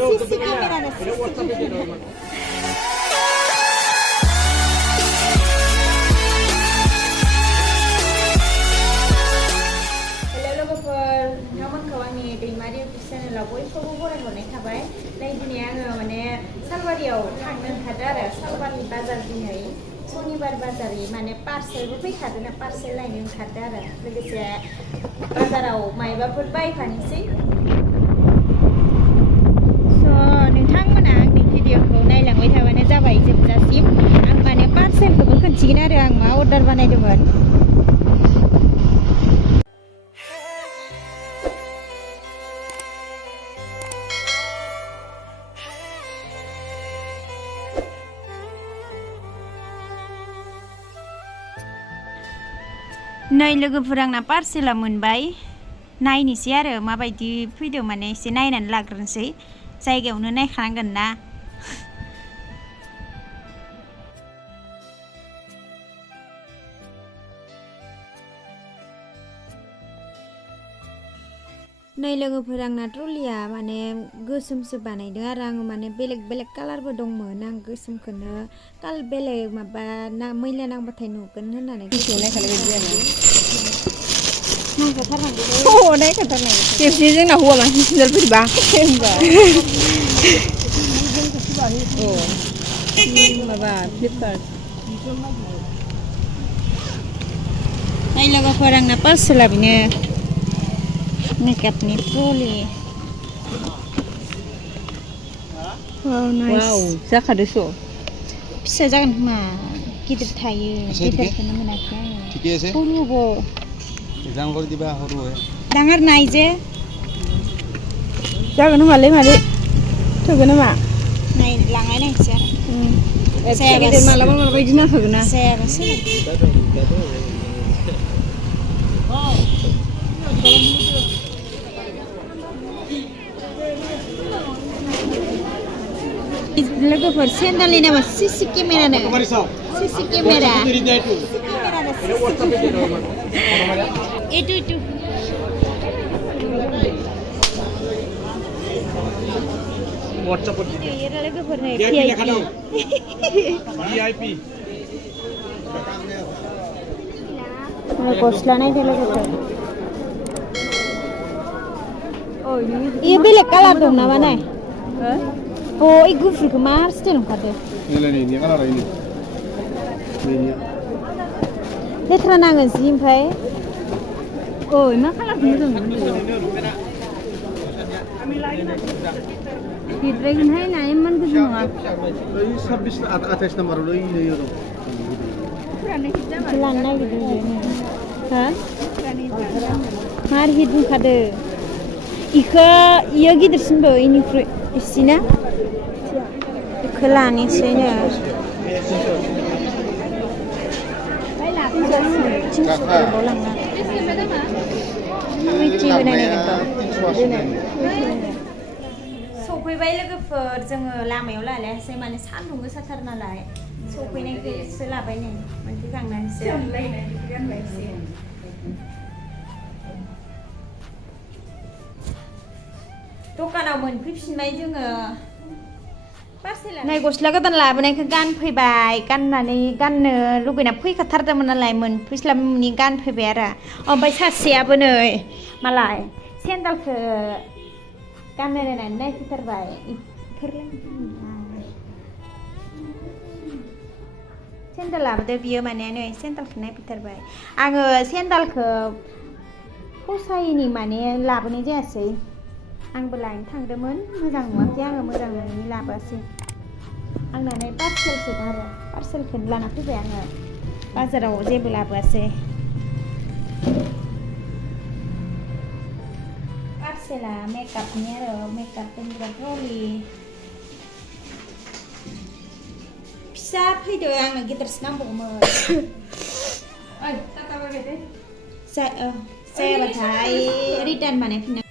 CC 카메라는 CCTV. नोंथांमोनखौ आंनि दैमारि YouTube चेनेलाव बयखौबो बरायहरनाय थाबाय नै दिनै आङो माने सालबारियाव थांनो ओंखारदों आरो सालबारि बाजार दिनै सनिबार बाजारै माने पार्सेलबो फैखादों ना पार्सेल लायनो ओंखारदों आरो लोगोसे बाजाराव मायबाफोर बायफानोसै स' नोंथांमोना आंनि भिडिअखौ नायलांबाय थाबानो जाबाय जोबजासिम आं माने पार्सेलखौबो खोन्थिगोन आरो आं मा अर्डार बानायदोंमोन नै लोगोफोर आंना पार्सेला मोनबाय नायनोसै आरो माबायदि फैदों माने एसे नायनानै लाग्रोनोसै जायगायावनो नायखानांगोन ना नै लोगोफोर आंना ट्रलिया माने गोसोमसो बानायदों आरो आङो माने बेलेग बेलेग कालारबो दंमोन आं गोसोमखौनो बेलेग माबा ना मैला नांबाथाय नुगोन होननानै खेबसे जोंना हौवा मानसि सिन्देल फैबा माबा फ्लिपकार्ट नै लोगोफोर आंना पार्सेला बेनो मेकआपनि ट्रलि वाव जाखादोस' फिसा जागोन खोमा गिदिर थायो गिदिरखौनो मोनाखै आङो सरुबो एग्जाम कर दिबा हरु है डाঙर नाय जे जागोन होमालै मादै थोगोन नामा नाय लांनाय नायसै आरो गिदिर मालाबा मालाबा बिदि नांखागोन ना जायाबासो लोगोफोर सेन्डालनि नामा सिसि केमेरानो सिसि केमेरा itu WhatsApp पर ये लोगोफोर नै VIP गस्ला नायदो लोगोफोर इयो बेलेग कालार दं नामा नाय अ इ गुफुरखौ मा स्टाइल ओंखारदो ini kalara ini लेथ्रा नाङो जि ओमफ्राय ओइ मा कालारखौ मोजां मोनो गिद्रायगोनहाय ना इमान गोजौ नङा 26 28 नम्बरावल' इनो दं लानो नागिरदों हा मार हिट बुंखादो इयो गिदिरसिनबो इनिख्रुइ इसिना इखौ लानोसैनो सफैबाय लोगोफोर जोङो लामायाव लालायासै माने सान्दुं गोसाथार नालाय सफैनायखौसो लाबाय नै मोनफैखांनानैसो दखानाव मोनफैफिनबाय जोङो नै गस्ला गोदान लाबोनायखौ गानफैबाय गाननानै गाननो लुगैना फैखाथारदोंमोन नालाय मोनफैस्लाबनि गानफैबाय आरो ओमफ्राय सासेयाबो नै मालाय सेन्देलखौ गाननो नायनानै नायफैथारबाय सेन्देल लाबोदो बियो माने नै सेन्देलखौ नायफैथारबाय आङो सेन्देलखौ फसायैनि माने लाबोनाय जायासै आंबो लायनो थांदोंमोन मोजां नुवाखै आङो मोजां नुनानै लाबोआसै आंना नै पार्सेलसो आरो पार्सेलखौनो लाना फैबाय आङो बाजाराव जेबो लाबोआसै पार्सेला मेकआपनि आरो मेकआप दोनग्रा ट्रलि फिसा फैदो आंनो गिदिरसो नांबावगौमोन जायाबाथाय रिटार्न बानायफिननांगौ